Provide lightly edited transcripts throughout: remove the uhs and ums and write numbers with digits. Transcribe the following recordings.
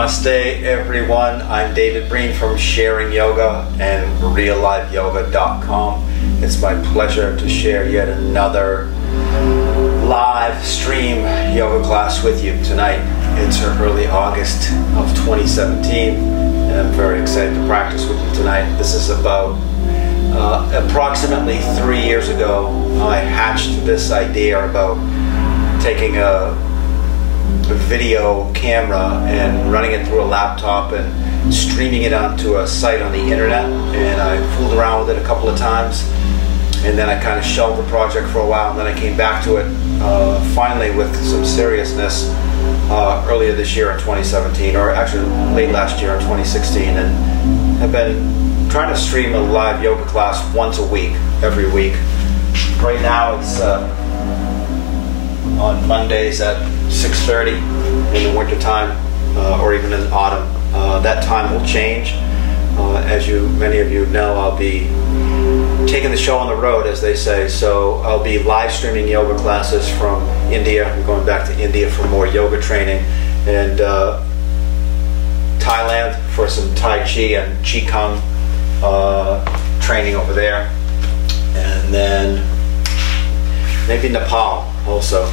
Namaste everyone, I'm David Breen from Sharing Yoga and realliveyoga.com. It's my pleasure to share yet another live stream yoga class with you tonight. It's early August of 2017 and I'm very excited to practice with you tonight. This is about approximately 3 years ago I hatched this idea about taking a video camera and running it through a laptop and streaming it onto a site on the internet, and I fooled around with it a couple of times and then I kind of shelved the project for a while, and then I came back to it finally with some seriousness earlier this year in 2017, or actually late last year in 2016, and have been trying to stream a live yoga class once a week, every week. Right now it's on Mondays at 6:30 in the winter time, or even in autumn. That time will change. As many of you know, I'll be taking the show on the road, as they say. So I'll be live streaming yoga classes from India. I'm going back to India for more yoga training, and Thailand for some Tai Chi and Chi Kung training over there, and then maybe Nepal also.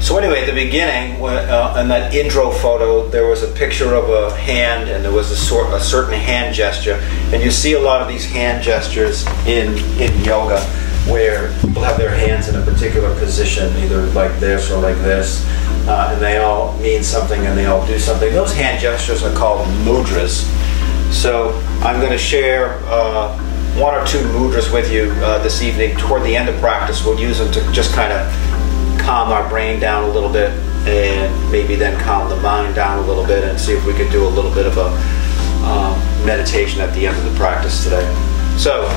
So anyway, at the beginning, in that intro photo, there was a picture of a hand, and there was a certain hand gesture. And you see a lot of these hand gestures in yoga, where people have their hands in a particular position, either like this or like this, and they all mean something and they all do something. Those hand gestures are called mudras. So I'm going to share one or two mudras with you this evening. Toward the end of practice, we'll use them to just kind of calm our brain down a little bit, and maybe then calm the mind down a little bit, and see if we could do a little bit of a meditation at the end of the practice today. So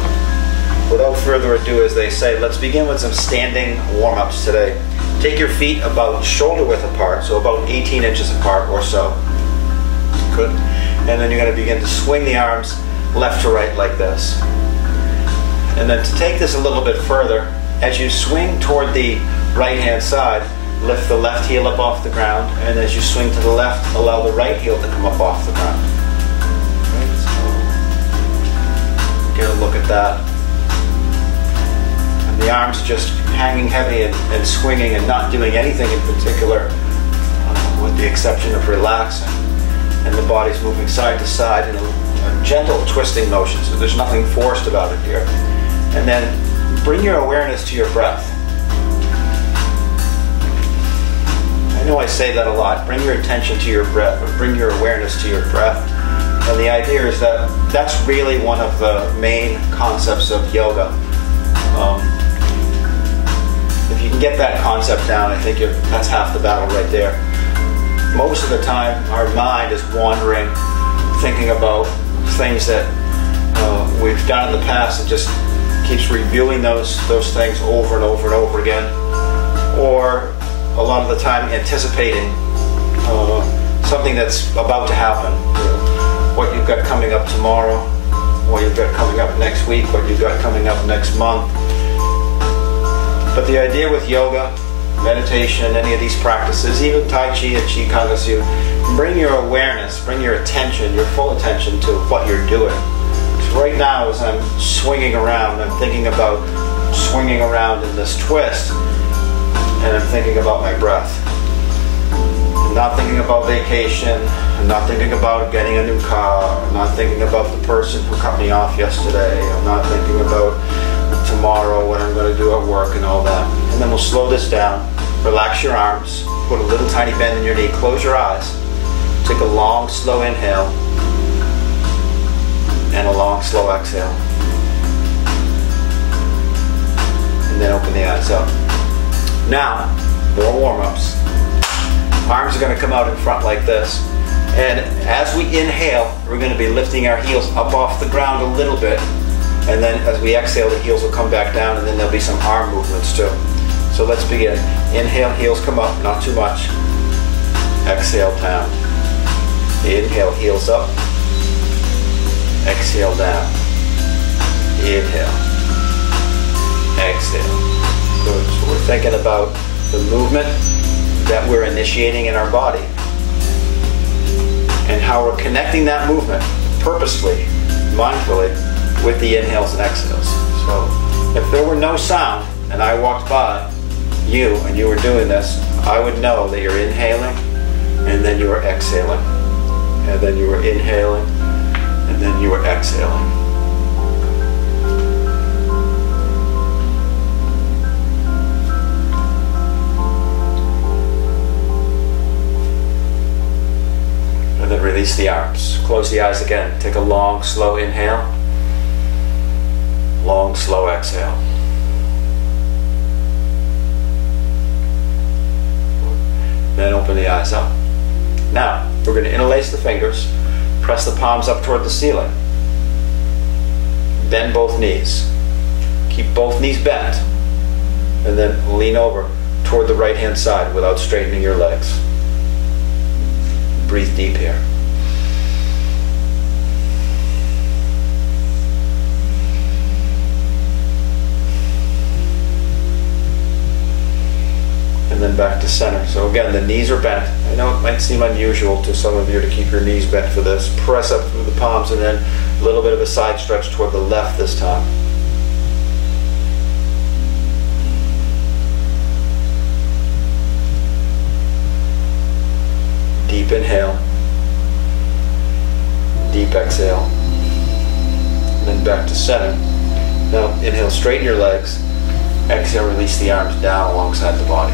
without further ado, as they say, let's begin with some standing warm-ups today. Take your feet about shoulder width apart, so about 18 inches apart or so. Good. And then you're going to begin to swing the arms left to right like this. And then to take this a little bit further, as you swing toward the right hand side, lift the left heel up off the ground, and as you swing to the left, allow the right heel to come up off the ground. Right, so get a look at that. And the arms just hanging heavy and swinging and not doing anything in particular, with the exception of relaxing. And the body's moving side to side in a gentle twisting motion, so there's nothing forced about it here. And then bring your awareness to your breath. I know I say that a lot. Bring your attention to your breath, or bring your awareness to your breath. And the idea is that that's really one of the main concepts of yoga. If you can get that concept down, I think that's half the battle right there. Most of the time, our mind is wandering, thinking about things that we've done in the past, and just keeps reviewing those things over and over and over again, or a lot of the time anticipating something that's about to happen. What you've got coming up tomorrow, what you've got coming up next week, what you've got coming up next month. But the idea with yoga, meditation, any of these practices, even Tai Chi and Chi Kung, is you bring your awareness, bring your attention, your full attention to what you're doing. So right now, as I'm swinging around, I'm thinking about swinging around in this twist, and I'm thinking about my breath. I'm not thinking about vacation. I'm not thinking about getting a new car. I'm not thinking about the person who cut me off yesterday. I'm not thinking about tomorrow, what I'm going to do at work and all that. And then we'll slow this down. Relax your arms. Put a little tiny bend in your knee. Close your eyes. Take a long, slow inhale and a long, slow exhale. And then open the eyes up. Now, more warm-ups. Arms are going to come out in front like this. And as we inhale, we're going to be lifting our heels up off the ground a little bit. And then as we exhale, the heels will come back down, and then there'll be some arm movements too. So let's begin. Inhale, heels come up, not too much. Exhale down. Inhale, heels up. Exhale down. Inhale. Exhale. Good. So we're thinking about the movement that we're initiating in our body. and how we're connecting that movement purposefully, mindfully, with the inhales and exhales. So if there were no sound and I walked by you and you were doing this, I would know that you're inhaling and then you were exhaling, and then you were inhaling and then you were exhaling. And then release the arms. Close the eyes again. Take a long, slow inhale. Long, slow exhale. Then open the eyes up. Now, we're going to interlace the fingers. Press the palms up toward the ceiling. Bend both knees. Keep both knees bent. And then lean over toward the right-hand side without straightening your legs. Breathe deep here. And then back to center. So again, the knees are bent. I know it might seem unusual to some of you to keep your knees bent for this. Press up through the palms and then a little bit of a side stretch toward the left this time. Deep inhale, deep exhale, and then back to center. Now inhale, straighten your legs. Exhale, release the arms down alongside the body.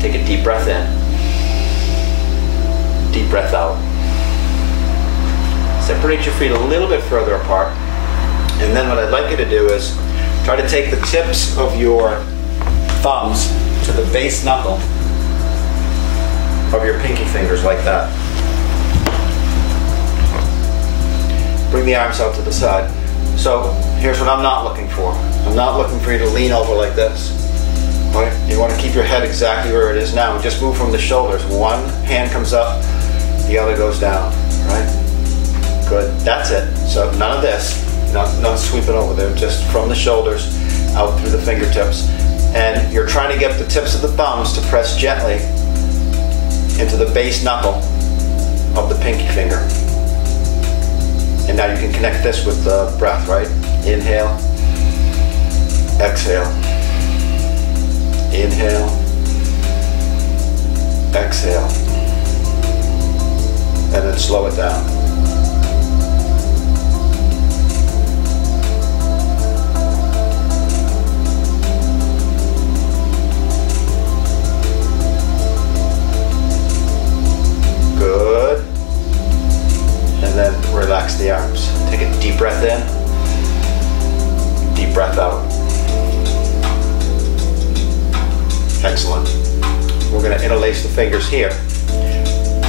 Take a deep breath in, deep breath out. Separate your feet a little bit further apart. And then what I'd like you to do is try to take the tips of your thumbs to the base knuckle of your pinky fingers like that. Bring the arms out to the side. So here's what I'm not looking for. I'm not looking for you to lean over like this. Right? You want to keep your head exactly where it is now and just move from the shoulders. One hand comes up, the other goes down. Right? Good. That's it. So none of this, not sweeping over there, just from the shoulders out through the fingertips. And you're trying to get the tips of the thumbs to press gently into the base knuckle of the pinky finger. And now you can connect this with the breath, right? Inhale, exhale, inhale, exhale, and then slow it down. Good. And then relax the arms. Take a deep breath in, deep breath out. Excellent. We're going to interlace the fingers here.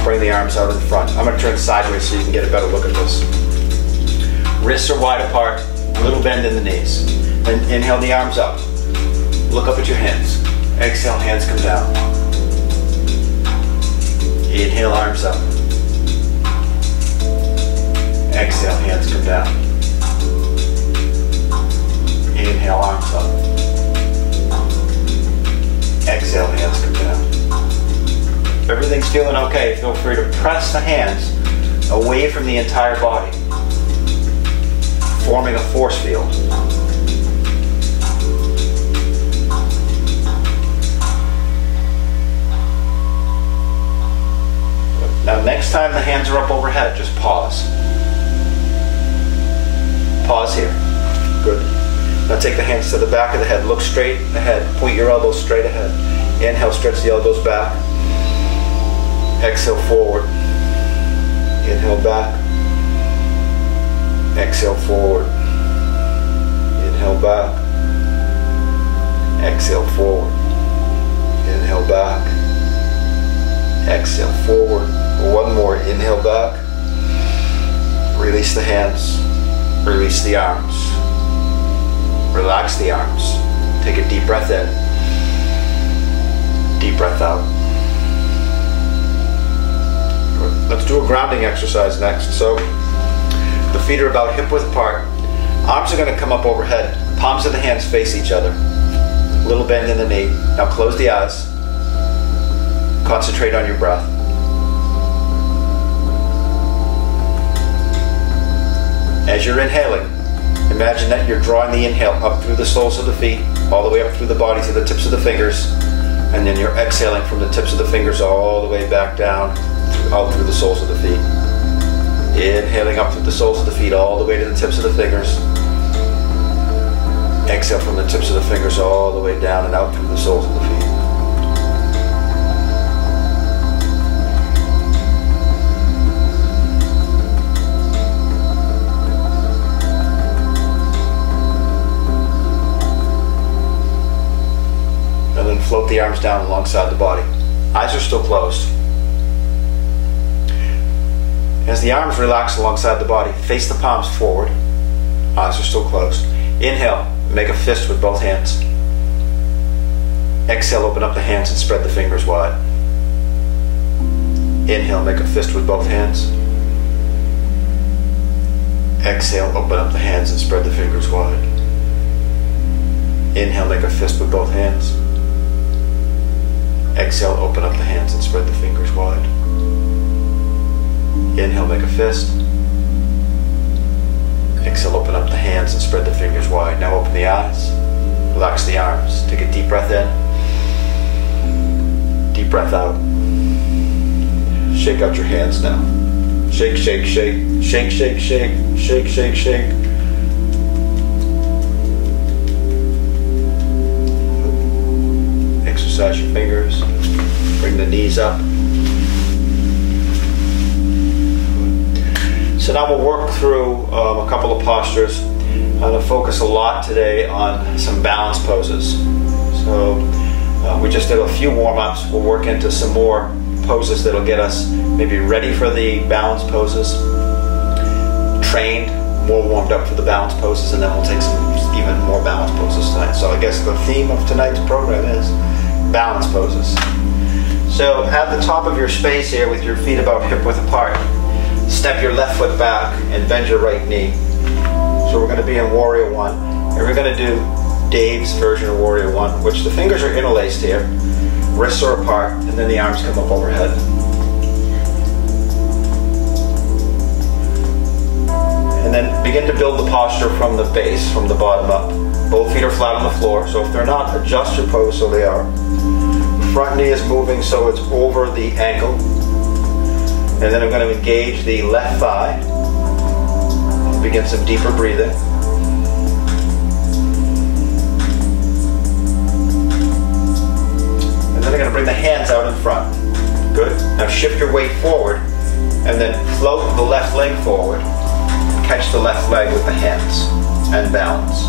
Bring the arms out in front. I'm going to turn sideways so you can get a better look at this. Wrists are wide apart, a little bend in the knees. And inhale the arms up. Look up at your hands. Exhale, hands come down. Inhale, arms up. Exhale, hands come down. Inhale, arms up. Exhale, hands come down. If everything's feeling okay, feel free to press the hands away from the entire body, forming a force field. Now, next time the hands are up overhead, just pause. Pause here. Good. Now take the hands to the back of the head. Look straight ahead. Point your elbows straight ahead. Inhale, stretch the elbows back. Exhale, forward. Inhale, back. Exhale, forward. Inhale, back. Exhale, forward. Inhale, back. Exhale, forward. One more. Inhale, back. Release the hands. Release the arms. Relax the arms. Take a deep breath in. Deep breath out. Let's do a grounding exercise next. So the feet are about hip width apart. Arms are going to come up overhead. Palms of the hands face each other. A little bend in the knee. Now close the eyes. Concentrate on your breath. As you're inhaling, imagine that you're drawing the inhale up through the soles of the feet, all the way up through the body to the tips of the fingers, and then you're exhaling from the tips of the fingers all the way back down, out through the soles of the feet. Inhaling up through the soles of the feet all the way to the tips of the fingers. Exhale from the tips of the fingers all the way down and out through the soles of the feet. And then float the arms down alongside the body. Eyes are still closed. As the arms relax alongside the body, face the palms forward. Eyes are still closed. Inhale, make a fist with both hands. Exhale, open up the hands and spread the fingers wide. Inhale, make a fist with both hands. Exhale, open up the hands and spread the fingers wide. Inhale, make a fist with both hands. Exhale, open up the hands and spread the fingers wide. Inhale, make a fist. Exhale, open up the hands and spread the fingers wide. Now open the eyes. Relax the arms. Take a deep breath in. Deep breath out. Shake out your hands now. Shake, shake, shake. Shake, shake, shake. Shake, shake, shake. Exercise your fingers. Bring the knees up. So now we'll work through a couple of postures. I'm going to focus a lot today on some balance poses. So we just did a few warm-ups. We'll work into some more poses that'll get us maybe ready for the balance poses, trained, more warmed up for the balance poses, and then we'll take some even more balance poses tonight. So I guess the theme of tonight's program is balance poses. So at the top of your space here with your feet about hip width apart, step your left foot back and bend your right knee. So we're going to be in Warrior One, and we're going to do Dave's version of Warrior One, which the fingers are interlaced here, wrists are apart, and then the arms come up overhead. And then begin to build the posture from the base, from the bottom up. Both feet are flat on the floor, so if they're not, adjust your pose so they are. The front knee is moving so it's over the ankle. And then I'm going to engage the left thigh. Begin some deeper breathing. And then I'm going to bring the hands out in front. Good. Now shift your weight forward and then float the left leg forward. Catch the left leg with the hands and balance.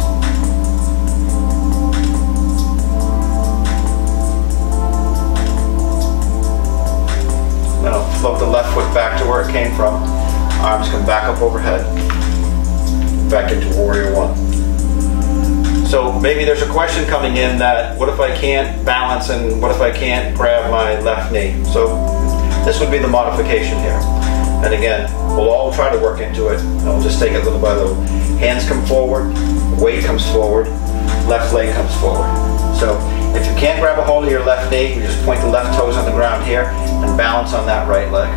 Now float the left foot back to where it came from. Arms come back up overhead. Back into Warrior One. So maybe there's a question coming in that, what if I can't balance and what if I can't grab my left knee? So this would be the modification here. And again, we'll all try to work into it. And we'll just take it little by little. Hands come forward, weight comes forward, left leg comes forward. So if you can't grab a hold of your left knee, you just point the left toes on the ground here and balance on that right leg.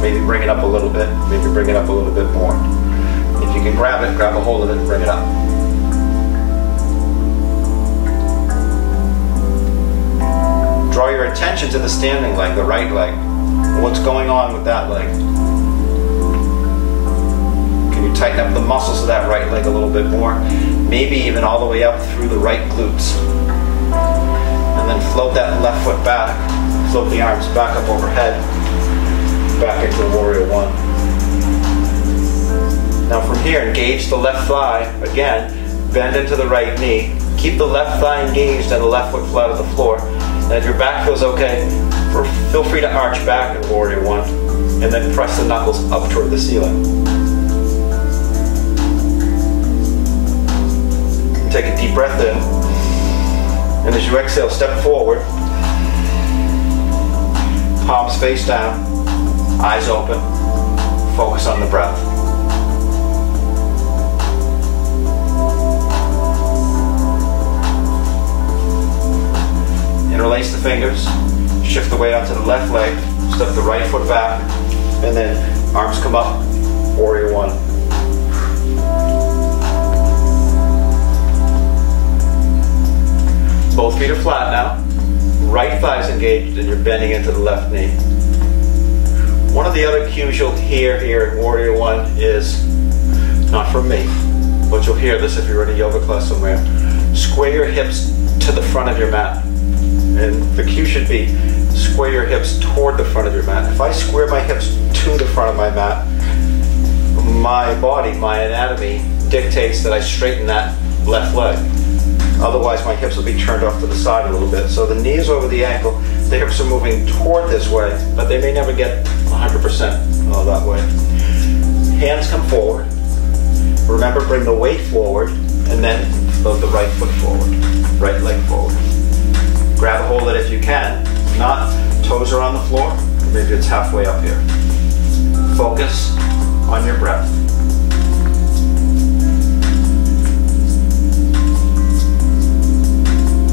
Maybe bring it up a little bit, maybe bring it up a little bit more. If you can grab it, grab a hold of it and bring it up. Draw your attention to the standing leg, the right leg. What's going on with that leg? Can you tighten up the muscles of that right leg a little bit more? Maybe even all the way up through the right glutes. And then float that left foot back. Float the arms back up overhead. Back into Warrior One. Now from here, engage the left thigh. Again, bend into the right knee. Keep the left thigh engaged and the left foot flat on the floor. And if your back feels okay, feel free to arch back in Warrior One. And then press the knuckles up toward the ceiling. And take a deep breath in. And as you exhale, step forward. Palms face down. Eyes open. Focus on the breath. Interlace the fingers. Shift the weight onto the left leg. Step the right foot back. And then arms come up. Warrior One. Both feet are flat now. Right thigh's engaged and you're bending into the left knee. One of the other cues you'll hear here in Warrior One is, not from me, but you'll hear this if you're in a yoga class somewhere. Square your hips to the front of your mat. And the cue should be, square your hips toward the front of your mat. If I square my hips to the front of my mat, my body, my anatomy dictates that I straighten that left leg. Otherwise my hips will be turned off to the side a little bit. So the knee is over the ankle, the hips are moving toward this way, but they may never get 100% that way. Hands come forward. Remember, bring the weight forward and then load the right foot forward, right leg forward. Grab a hold of it if you can. If not, toes are on the floor, maybe it's halfway up here. Focus on your breath.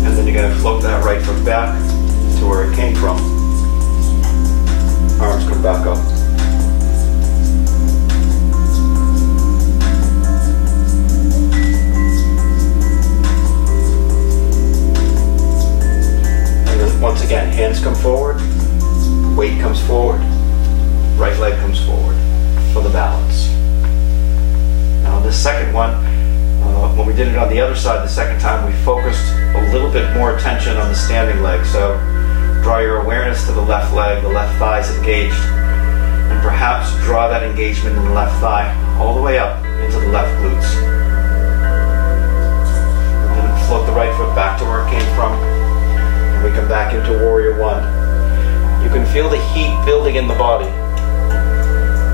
And then you're going to float that right foot back to where it came from. Arms come back up. And then once again, hands come forward, weight comes forward, right leg comes forward for the balance. Now the second one, when we did it on the other side the second time, we focused a little bit more attention on the standing leg. So draw your awareness to the left leg, the left thigh is engaged, and perhaps draw that engagement in the left thigh all the way up into the left glutes. And then float the right foot back to where it came from, and we come back into Warrior One. You can feel the heat building in the body.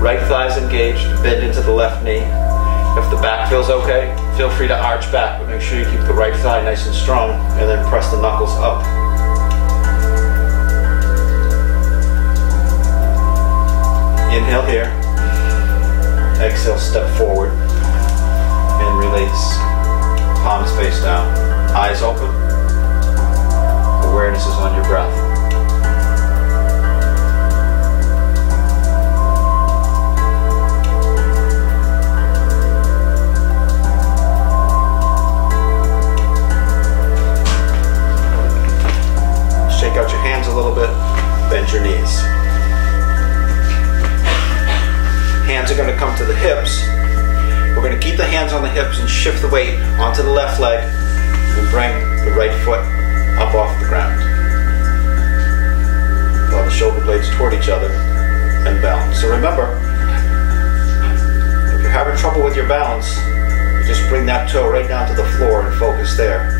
Right thigh's engaged, bend into the left knee. If the back feels okay, feel free to arch back, but make sure you keep the right thigh nice and strong, and then press the knuckles up. Inhale here. Exhale, step forward and release. Palms face down. Eyes open. Awareness is on your breath. Shake out your hands a little bit. Bend your knees. Hands are going to come to the hips. We're going to keep the hands on the hips and shift the weight onto the left leg and bring the right foot up off the ground. Draw the shoulder blades toward each other and balance. So remember, if you're having trouble with your balance, you just bring that toe right down to the floor and focus there.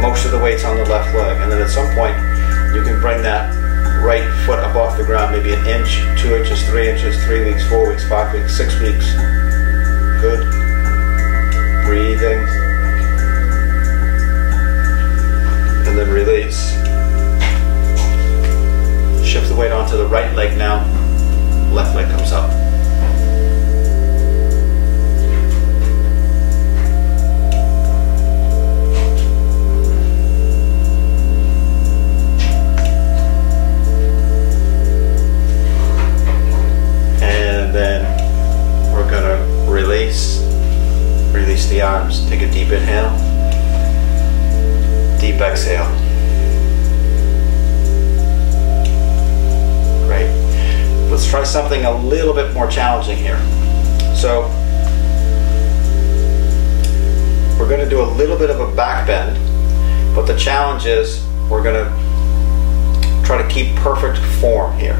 Most of the weight's on the left leg, and then at some point you can bring that right foot up off the ground, maybe an inch, 2 inches, 3 inches, 3 weeks, 4 weeks, 5 weeks, 6 weeks. Good. Breathing. And then release. Shift the weight onto the right leg now. Left leg comes up. Release the arms. Take a deep inhale. Deep exhale. Great. Let's try something a little bit more challenging here. So we're going to do a little bit of a back bend, but the challenge is we're going to try to keep perfect form here.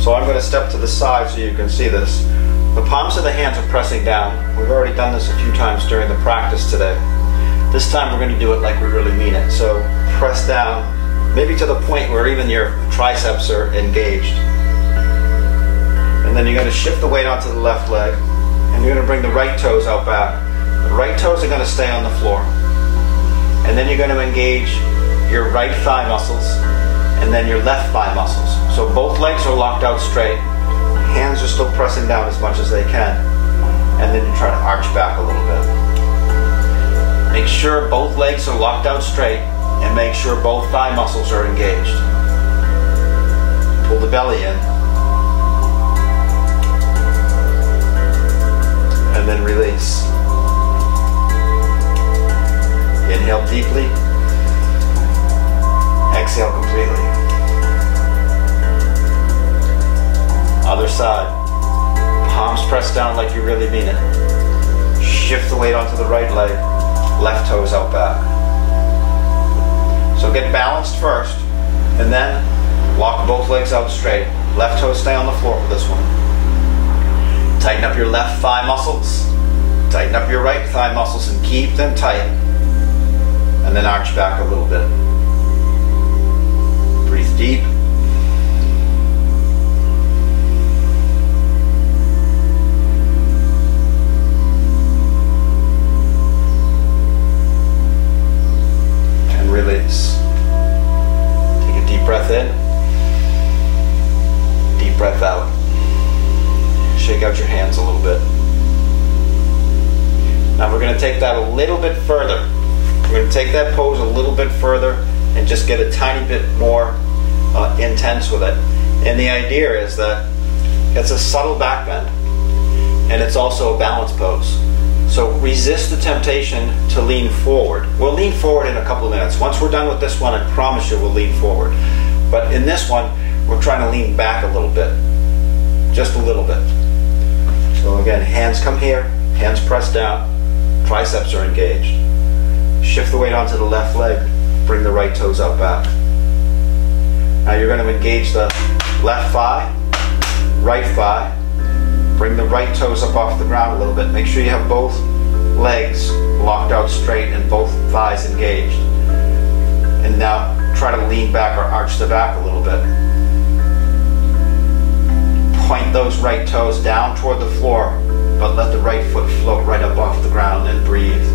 So I'm going to step to the side so you can see this. The palms of the hands are pressing down. We've already done this a few times during the practice today. This time we're going to do it like we really mean it. So press down, maybe to the point where even your triceps are engaged. And then you're going to shift the weight onto the left leg, and you're going to bring the right toes out back. The right toes are going to stay on the floor. And then you're going to engage your right thigh muscles, and then your left thigh muscles. So both legs are locked out straight. Hands are still pressing down as much as they can. And then you try to arch back a little bit. Make sure both legs are locked out straight, and make sure both thigh muscles are engaged. Pull the belly in. And then release. Inhale deeply. Exhale completely. Other side. Palms pressed down like you really mean it. Shift the weight onto the right leg. Left toes out back. So get balanced first, and then walk both legs out straight. Left toes stay on the floor for this one. Tighten up your left thigh muscles. Tighten up your right thigh muscles and keep them tight. And then arch back a little bit. Breathe deep. And release. Take a deep breath in. Deep breath out. Shake out your hands a little bit. Now we're going to take that a little bit further. We're going to take that pose a little bit further and just get a tiny bit more intense with it. And the idea is that it's a subtle back bend, and it's also a balance pose. So resist the temptation to lean forward. We'll lean forward in a couple of minutes. Once we're done with this one, I promise you we'll lean forward. But in this one, we're trying to lean back a little bit. Just a little bit. So again, hands come here, hands press down, triceps are engaged. Shift the weight onto the left leg, bring the right toes out back. Now you're going to engage the left thigh, right thigh, bring the right toes up off the ground a little bit. Make sure you have both legs locked out straight and both thighs engaged. And now try to lean back or arch the back a little bit. Point those right toes down toward the floor, but let the right foot float right up off the ground and breathe.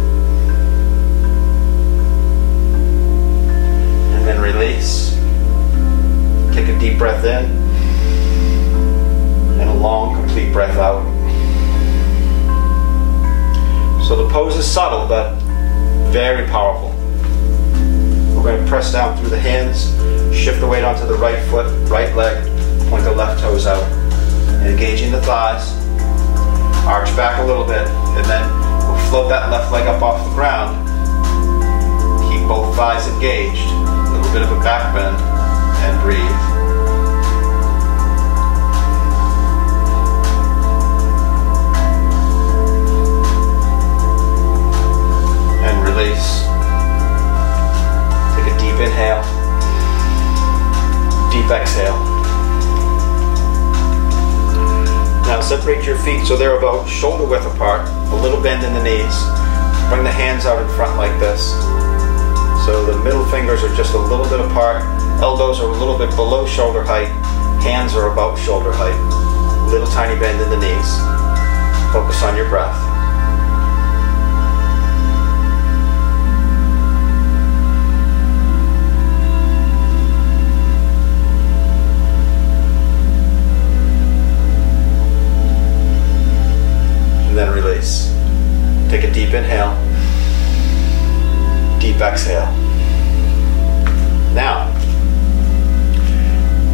And then release. Take a deep breath in and a long, complete breath out. So the pose is subtle, but very powerful. We're going to press down through the hands, shift the weight onto the right foot, right leg, point the left toes out. Engaging the thighs, arch back a little bit, and then we'll float that left leg up off the ground. Keep both thighs engaged, a little bit of a back bend, and breathe. And release. Take a deep inhale, deep exhale. Now separate your feet so they're about shoulder width apart, a little bend in the knees. Bring the hands out in front like this. So the middle fingers are just a little bit apart, elbows are a little bit below shoulder height, hands are about shoulder height. Little tiny bend in the knees. Focus on your breath. Then release. Take a deep inhale, deep exhale. Now,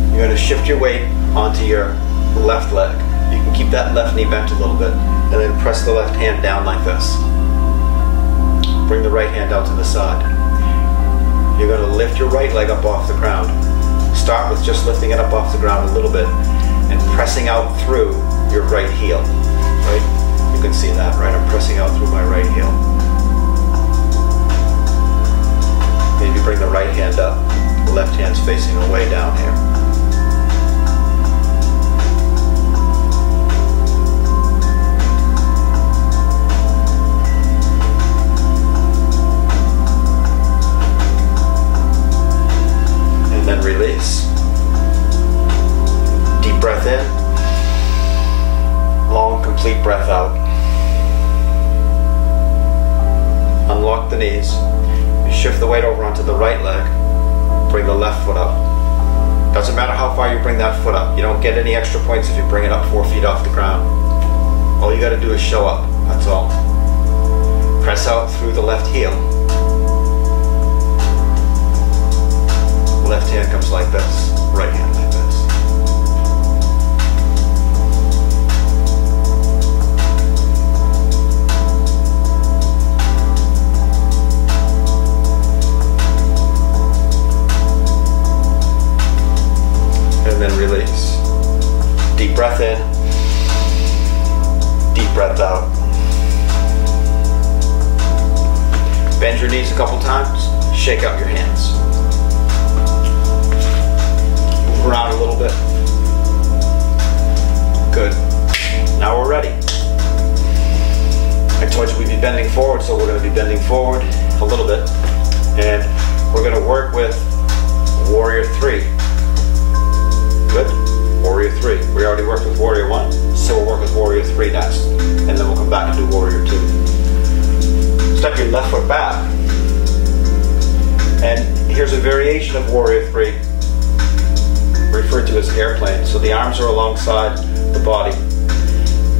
you're going to shift your weight onto your left leg. You can keep that left knee bent a little bit, and then press the left hand down like this. Bring the right hand out to the side. You're going to lift your right leg up off the ground. Start with just lifting it up off the ground a little bit and pressing out through your right heel. Right? You can see that, right? I'm pressing out through my right heel. Maybe bring the right hand up. The left hand's facing away down here. And then release. Deep breath in. Long, complete breath out. Unlock the knees. Shift the weight over onto the right leg. Bring the left foot up. Doesn't matter how far you bring that foot up. You don't get any extra points if you bring it up 4 feet off the ground. All you got to do is show up. That's all. Press out through the left heel. Left hand comes like this. Right hand like this. release. Deep breath in, deep breath out. Bend your knees a couple times, shake out your hands. Move around a little bit. Good. Now we're ready. I told you we'd be bending forward, so we're going to be bending forward a little bit. And we're going to work with Warrior 3. Good? Warrior 3. We already worked with Warrior 1, so we'll work with Warrior 3 next. And then we'll come back and do Warrior 2. Step your left foot back. And here's a variation of Warrior 3, referred to as airplane. So the arms are alongside the body.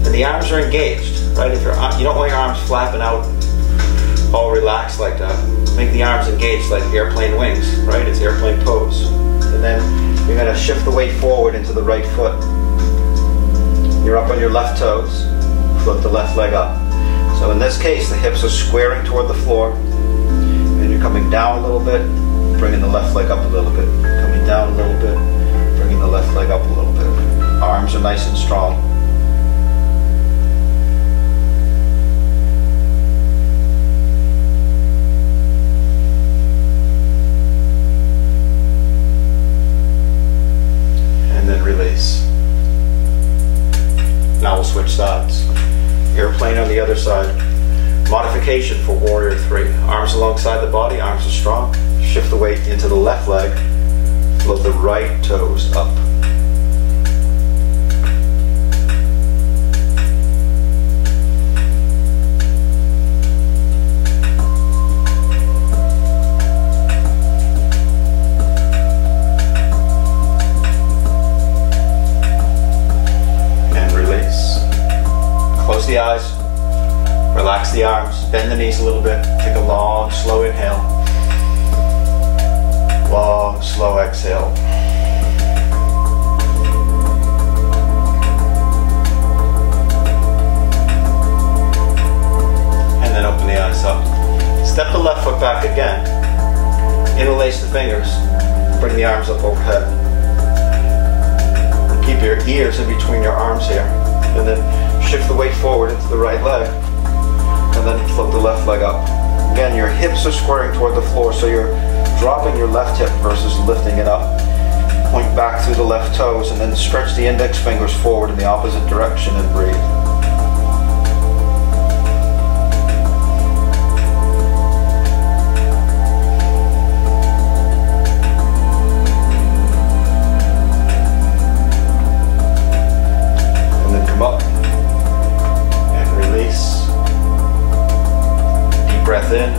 And the arms are engaged, right? If you don't want your arms flapping out all relaxed like that. Make the arms engaged like airplane wings, right? It's airplane pose. And then you're going to shift the weight forward into the right foot. You're up on your left toes. Flip the left leg up. So in this case, the hips are squaring toward the floor. And you're coming down a little bit, bringing the left leg up a little bit. Coming down a little bit, bringing the left leg up a little bit. Arms are nice and strong. And then release. Now we'll switch sides. Airplane on the other side. Modification for Warrior 3. Arms alongside the body, arms are strong. Shift the weight into the left leg. Float the right toes up. And release. Close the eyes. Relax the arms, bend the knees a little bit, take a long, slow inhale, long, slow exhale. And then open the eyes up. Step the left foot back again, interlace the fingers, bring the arms up overhead. And keep your ears in between your arms here, and then shift the weight forward into the right leg. And then flip the left leg up. Again, your hips are squaring toward the floor, so you're dropping your left hip versus lifting it up. Point back through the left toes, and then stretch the index fingers forward in the opposite direction and breathe. And then come up and release. Breath in,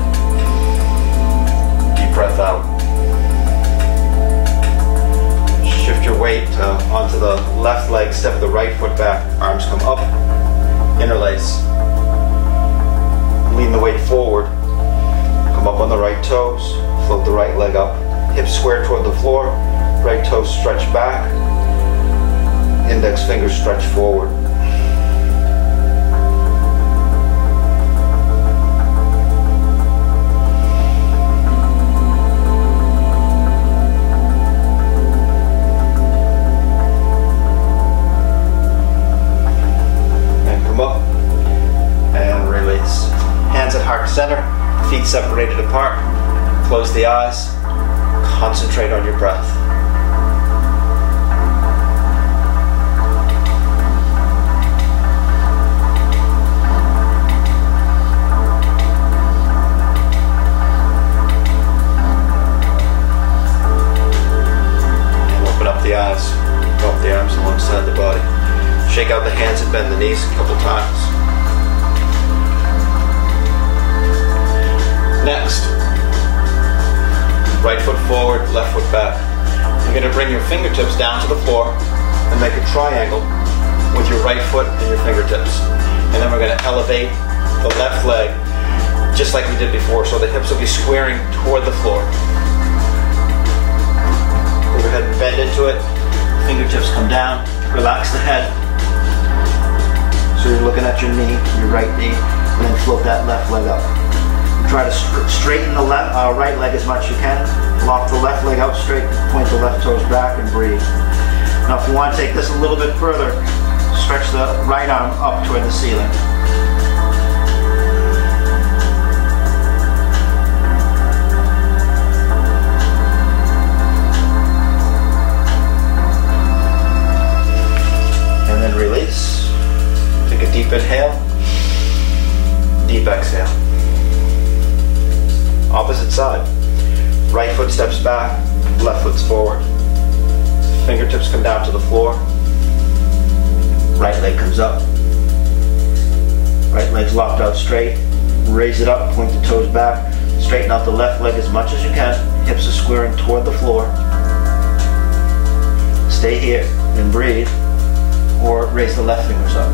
deep breath out. Shift your weight onto the left leg, step the right foot back, arms come up, interlace. Lean the weight forward, come up on the right toes, float the right leg up, hips square toward the floor, right toes stretch back, index fingers stretch forward. Center, feet separated apart, close the eyes, concentrate on your breath. And open up the eyes, drop the arms alongside the body. Shake out the hands and bend the knees a couple times. Next, right foot forward, left foot back. You're going to bring your fingertips down to the floor and make a triangle with your right foot and your fingertips. And then we're going to elevate the left leg just like we did before, so the hips will be squaring toward the floor. Go ahead and bend into it. Fingertips come down. Relax the head. So you're looking at your knee, your right knee, and then float that left leg up. Try to straighten the right leg as much as you can. Lock the left leg out straight, point the left toes back and breathe. Now if you want to take this a little bit further, stretch the right arm up toward the ceiling. And then release. Take a deep inhale, deep exhale. Opposite side. Right foot steps back, left foot's forward. Fingertips come down to the floor. Right leg comes up. Right leg's locked out straight. Raise it up, point the toes back. Straighten out the left leg as much as you can. Hips are squaring toward the floor. Stay here and breathe, or raise the left fingers up.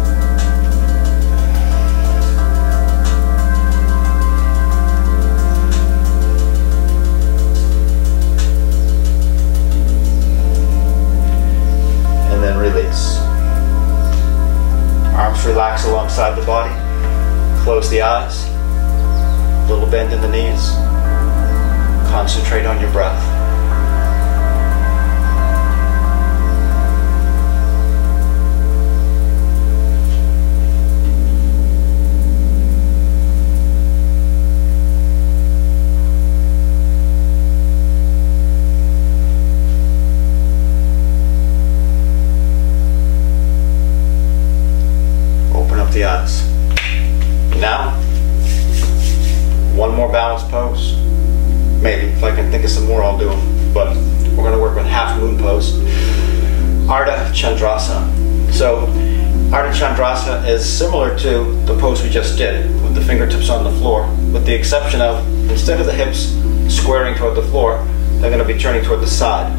And then release. Arms relax alongside the body. Close the eyes. Little bend in the knees. Concentrate on your breath. The eyes. Now, one more balance pose. Maybe, if I can think of some more, I'll do them. But we're going to work with half moon pose. Ardha Chandrasana. So, Ardha Chandrasana is similar to the pose we just did, with the fingertips on the floor, with the exception of, instead of the hips squaring toward the floor, they're going to be turning toward the side.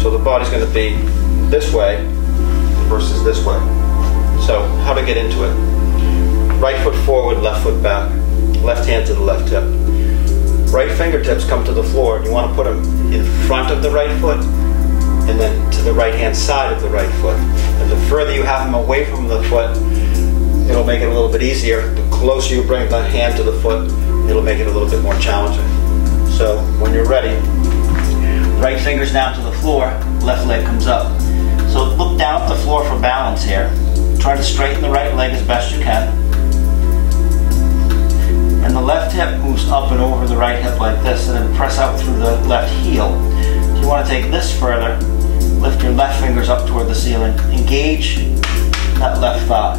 So the body's going to be this way versus this way. So, how to get into it. Right foot forward, left foot back. Left hand to the left hip. Right fingertips come to the floor. You want to put them in front of the right foot and then to the right hand side of the right foot. And the further you have them away from the foot, it'll make it a little bit easier. The closer you bring the hand to the foot, it'll make it a little bit more challenging. So, when you're ready, right fingers down to the floor, left leg comes up. So look down at the floor for balance here. Try to straighten the right leg as best you can. And the left hip moves up and over the right hip like this, and then press out through the left heel. If you want to take this further, lift your left fingers up toward the ceiling. Engage that left thigh.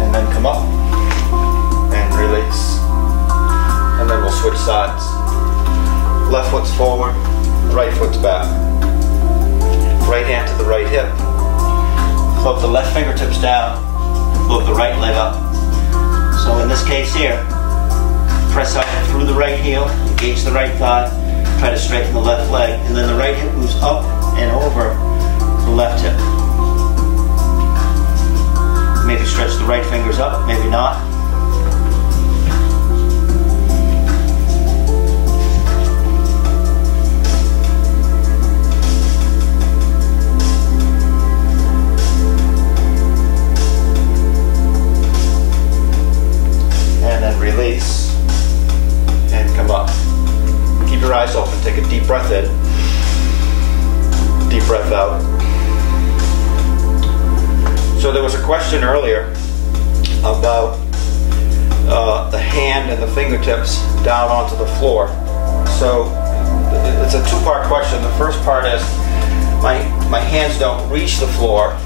And then come up. Release. And then we'll switch sides. Left foot's forward, right foot's back. Right hand to the right hip. Float the left fingertips down, float the right leg up. So in this case here, press up through the right heel, engage the right thigh, try to straighten the left leg, and then the right hip moves up and over the left hip. Maybe stretch the right fingers up, maybe not. Release and come up. Keep your eyes open. Take a deep breath in, deep breath out. So there was a question earlier about the hand and the fingertips down onto the floor. So it's a two-part question. The first part is my hands don't reach the floor,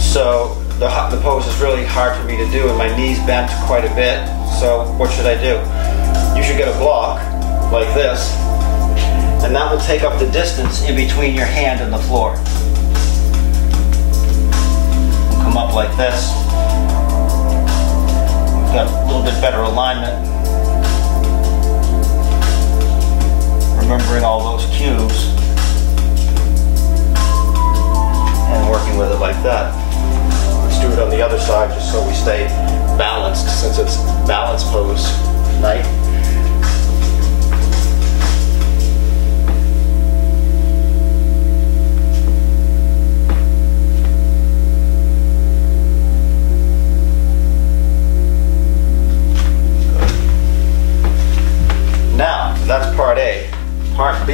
so the pose is really hard for me to do, and my knees bent quite a bit. So what should I do? You should get a block like this, and that will take up the distance in between your hand and the floor. We'll come up like this. We've got a little bit better alignment. Remembering all those cues and working with it like that. Let's do it on the other side just so we stay balanced, since it's balance pose night.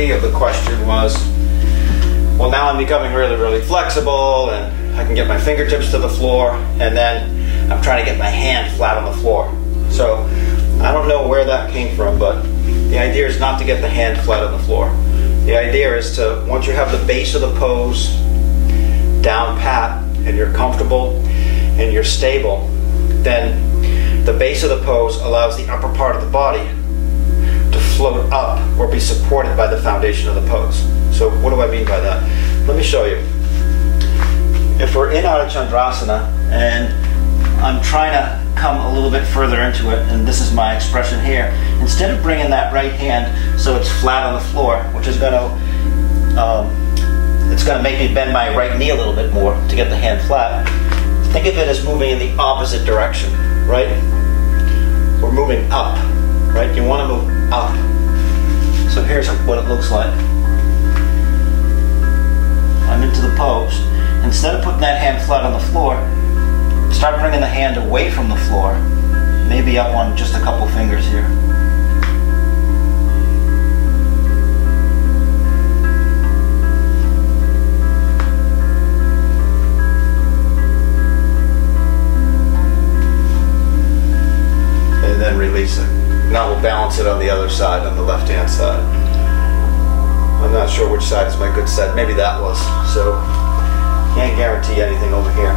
me of the question was, well, now I'm becoming really, really flexible and I can get my fingertips to the floor, and then I'm trying to get my hand flat on the floor. So I don't know where that came from, but the idea is not to get the hand flat on the floor. The idea is to, once you have the base of the pose down pat and you're comfortable and you're stable, then the base of the pose allows the upper part of the body to float up or be supported by the foundation of the pose. So what do I mean by that? Let me show you. If we're in Ardha Chandrasana and I'm trying to come a little bit further into it, and this is my expression here, instead of bringing that right hand so it's flat on the floor, which is going to make me bend my right knee a little bit more to get the hand flat, think of it as moving in the opposite direction, right? We're moving up, right? You want to move up. So here's what it looks like. I'm into the pose. Instead of putting that hand flat on the floor, start bringing the hand away from the floor, maybe up on just a couple fingers here. And then release it. Now we'll balance it on the other side, on the left-hand side. I'm not sure which side is my good side. Maybe that was. So can't guarantee anything over here.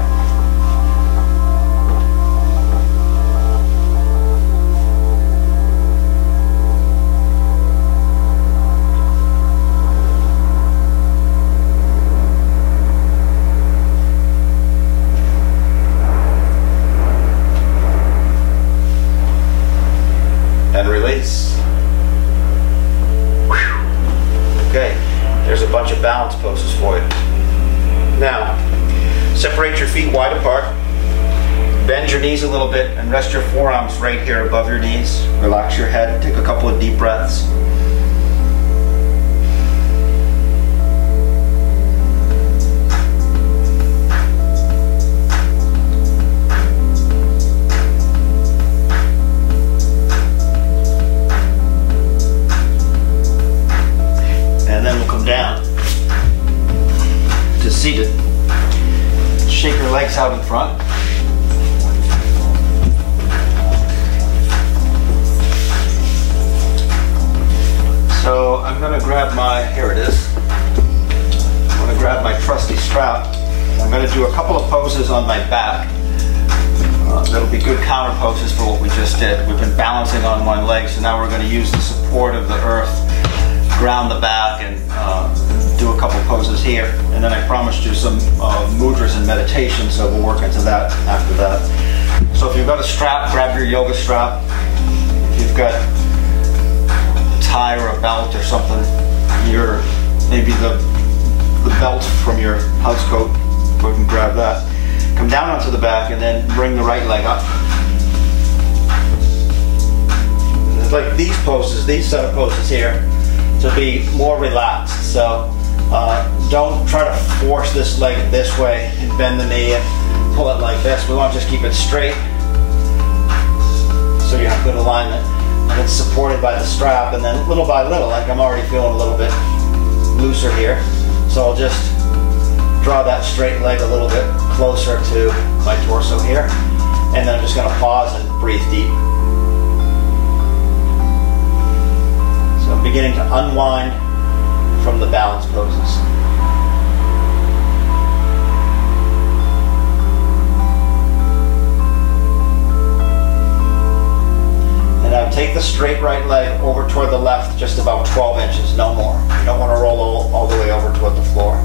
And release. Okay, there's a bunch of balance poses for you. Now, separate your feet wide apart, bend your knees a little bit, and rest your forearms right here above your knees. Relax your head, take a couple of deep breaths. And then we'll come down to seated. Shake your legs out in front. So I'm going to grab my, here it is. I'm going to grab my trusty strap. I'm going to do a couple of poses on my back. That'll be good counter poses for what we just did. We've been balancing on one leg, so now we're going to use the support of the earth, ground the back, and do a couple poses here. And then I promised you some mudras and meditation, so we'll work into that after that. So if you've got a strap, grab your yoga strap. If you've got a tie or a belt or something, maybe the belt from your house coat, go ahead and grab that. Come down onto the back and then bring the right leg up. And it's like these poses, these set of poses here, to be more relaxed. So don't try to force this leg this way and bend the knee and pull it like this. We want to just keep it straight so you have good alignment. And it's supported by the strap, and then little by little, like I'm already feeling a little bit looser here. So I'll just draw that straight leg a little bit closer to my torso here. And then I'm just going to pause and breathe deep. So I'm beginning to unwind from the balance poses. And now take the straight right leg over toward the left, just about 12 inches, no more. You don't want to roll all the way over toward the floor.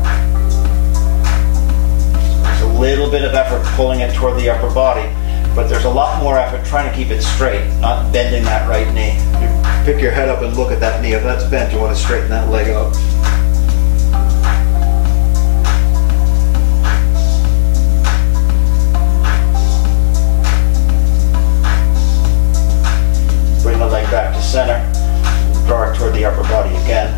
So there's a little bit of effort pulling it toward the upper body, but there's a lot more effort trying to keep it straight, not bending that right knee. You pick your head up and look at that knee. If that's bent, you want to straighten that leg out. Bring the leg back to center. Draw it toward the upper body again.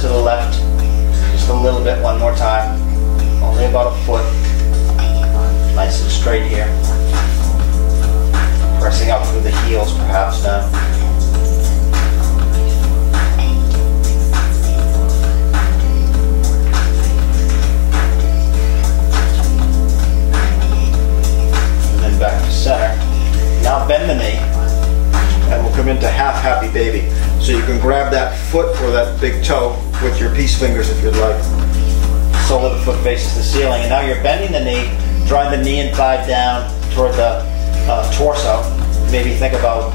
to the left, just a little bit one more time. Only about a foot. Nice and straight here. Pressing up through the heels perhaps now. And then back to center. Now bend the knee, and we'll come into half happy baby. So you can grab that foot or that big toe with your peace fingers if you'd like. Sole of the foot faces the ceiling, and now you're bending the knee, drawing the knee and thigh down toward the torso. Maybe think about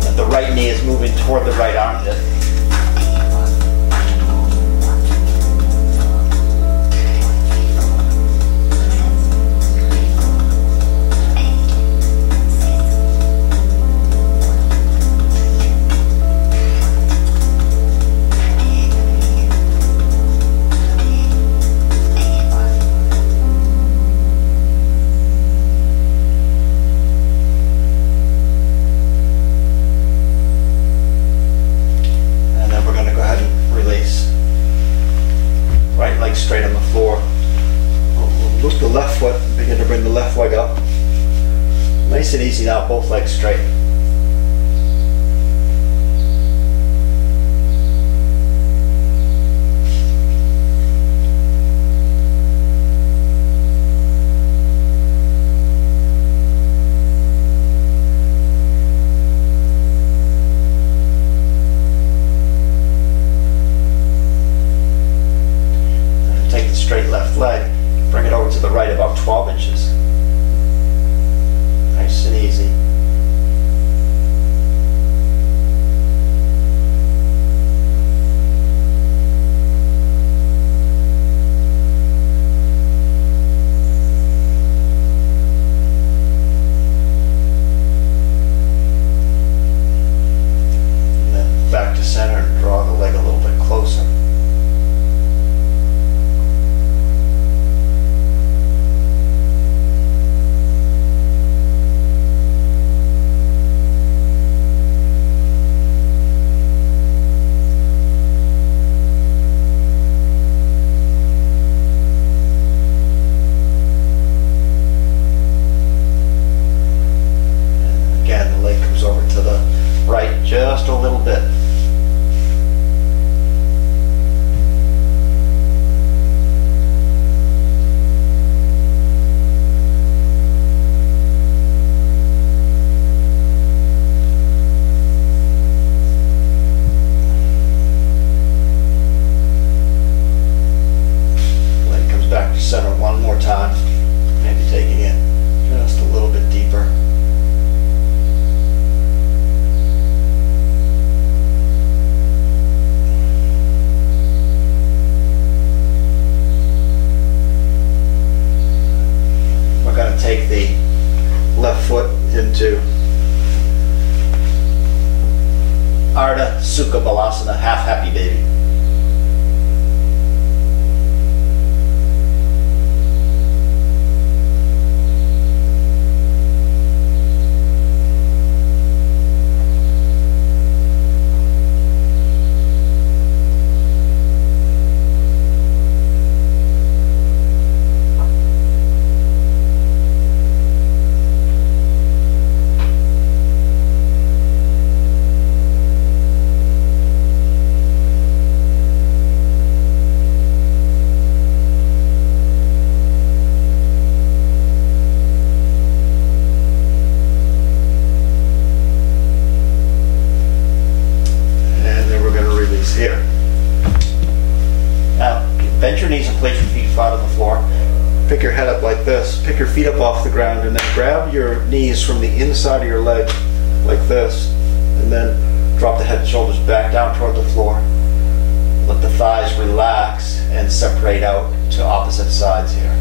that the right knee is moving toward the right armpit. Straight on the floor. We'll lift the left foot and begin to bring the left leg up. Nice and easy now, both legs straight. Straight left leg, bring it over to the right about 12 inches. Nice and easy. And then back to center and draw the leg a little bit closer. Over to the right just a little bit. Leg comes back to center one more time, maybe taking it just a little bit deeper. Take the left foot into Ardha Sukha Balasana, half happy baby. Here. Now, bend your knees and place your feet flat on the floor. Pick your head up like this. Pick your feet up off the ground and then grab your knees from the inside of your leg like this. And then drop the head and shoulders back down toward the floor. Let the thighs relax and separate out to opposite sides here.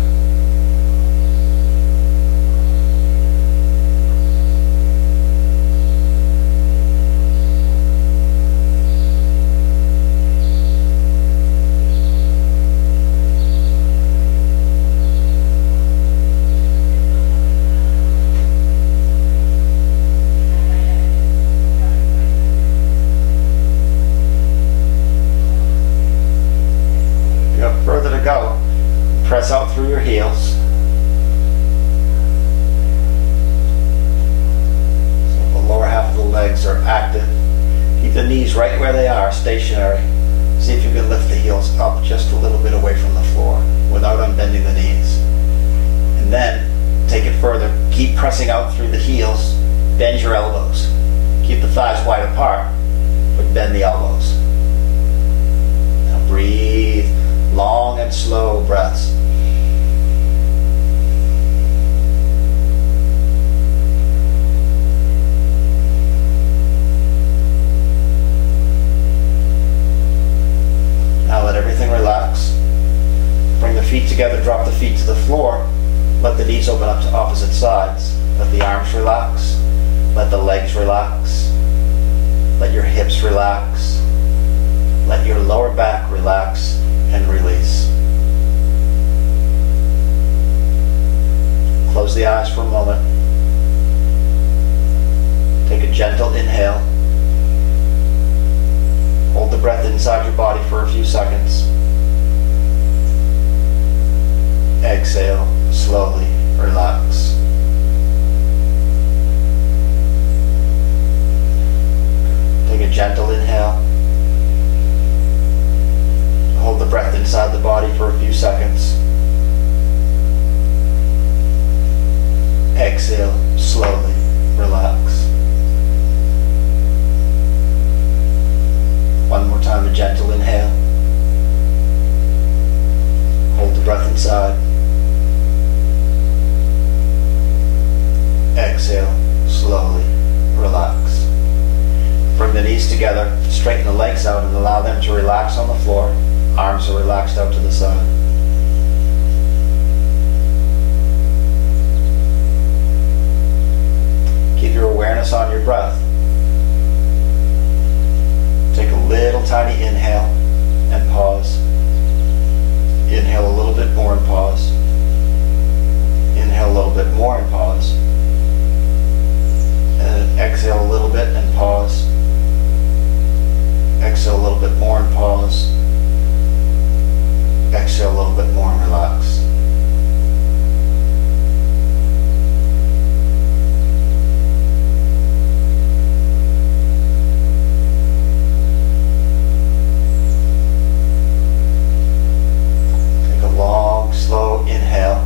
go. Press out through your heels. So the lower half of the legs are active. Keep the knees right where they are, stationary. See if you can lift the heels up just a little bit away from the floor without unbending the knees. And then take it further. Keep pressing out through the heels. Bend your elbows. Keep the thighs wide apart, but bend the elbows. Now breathe. Long and slow breaths. Now let everything relax. Bring the feet together, drop the feet to the floor. Let the knees open up to opposite sides. Let the arms relax. Let the legs relax. Let your hips relax. Let your lower back relax and release. Close the eyes for a moment. Take a gentle inhale. Hold the breath inside your body for a few seconds. Exhale, slowly relax. Take a gentle inhale. Hold the breath inside the body for a few seconds. Exhale, slowly relax. One more time, a gentle inhale. Hold the breath inside. Exhale, slowly relax. Bring the knees together, straighten the legs out and allow them to relax on the floor. Arms are relaxed out to the side. Keep your awareness on your breath. Take a little tiny inhale and pause. Inhale a little bit more and pause. Inhale a little bit more and pause. And exhale a little bit and pause. Exhale a little bit more and pause. Exhale a little bit more and relax. Take a long, slow inhale,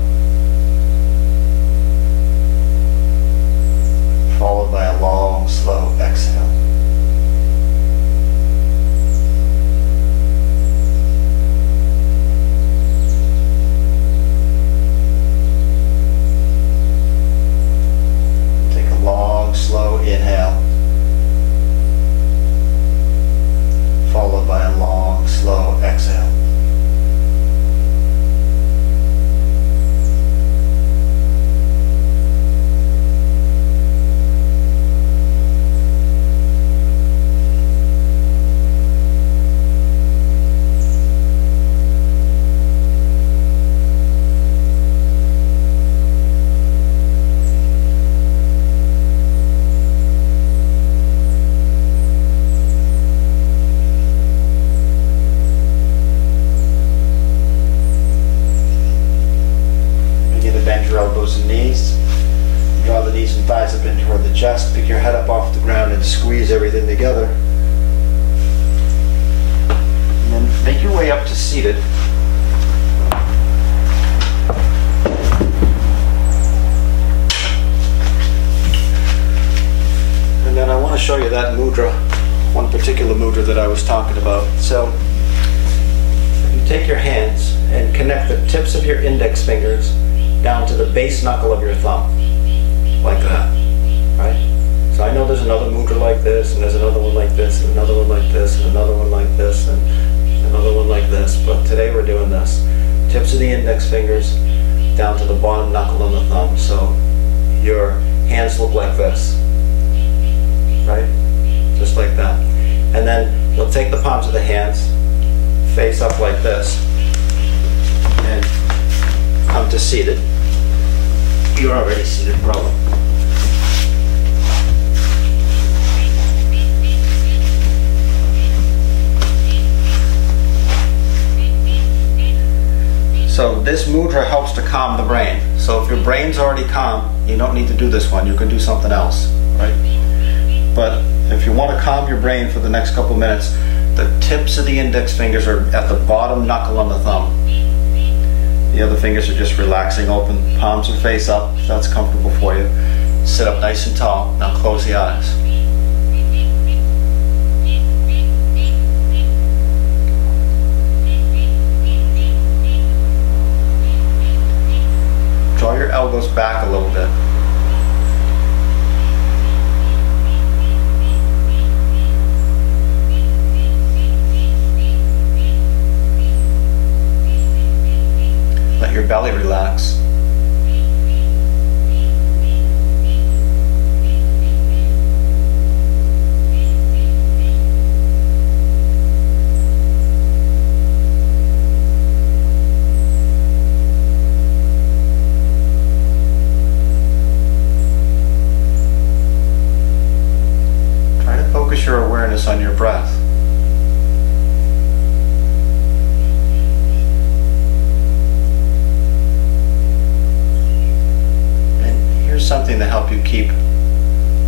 followed by a long, slow exhale. Slow inhale, followed by a long, slow exhale. Elbows and knees. Draw the knees and thighs up in toward the chest. Pick your head up off the ground and squeeze everything together. And then make your way up to seated. And then I want to show you that mudra, one particular mudra that I was talking about. So you take your hands and connect the tips of your index fingers down to the base knuckle of your thumb, like that, right? So I know there's another mudra like this, and there's another one like this, and another one like this, and another one like this, and another one like this, but today we're doing this. Tips of the index fingers down to the bottom knuckle of the thumb, so your hands look like this, right? Just like that. And then you'll take the palms of the hands, face up like this, and come to seated. You're already seated, probably. So this mudra helps to calm the brain. So if your brain's already calm, you don't need to do this one. You can do something else, right? But if you want to calm your brain for the next couple minutes, the tips of the index fingers are at the bottom knuckle on the thumb. The other fingers are just relaxing open. Palms are face up, if that's comfortable for you. Sit up nice and tall. Now close the eyes. Draw your elbows back a little bit. Let your belly relax. Try to focus your awareness on your breath. Something to help you keep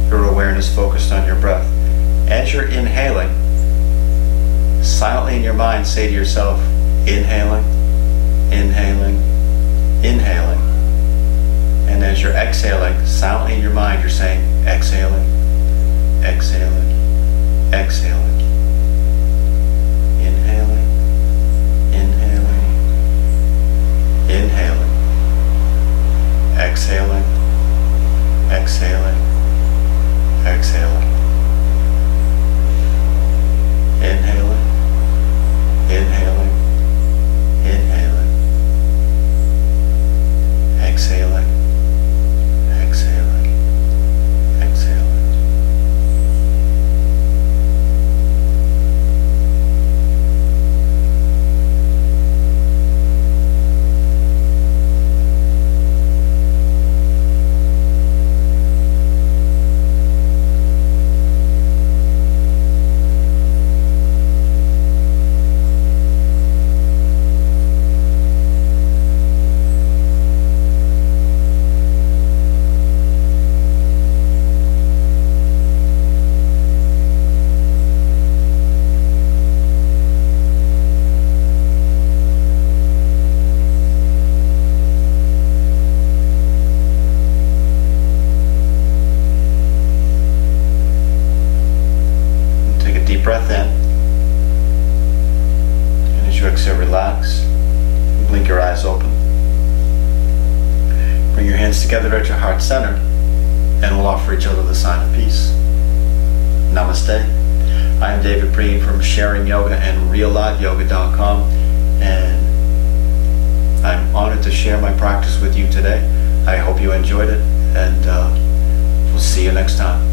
your awareness focused on your breath. As you're inhaling, silently in your mind say to yourself, inhaling, inhaling, inhaling. And as you're exhaling, silently in your mind you're saying, exhaling, exhaling, exhaling. Inhaling, inhaling, inhaling, exhaling, exhaling, exhaling, inhaling, inhaling, inhaling, exhaling, exhaling, exhaling. Breath in, and as you exhale, relax. Blink your eyes open. Bring your hands together at your heart center, and we'll offer each other the sign of peace. Namaste. I am David Breen from Sharing Yoga and RealLiveYoga.com, and I'm honored to share my practice with you today. I hope you enjoyed it, and we'll see you next time.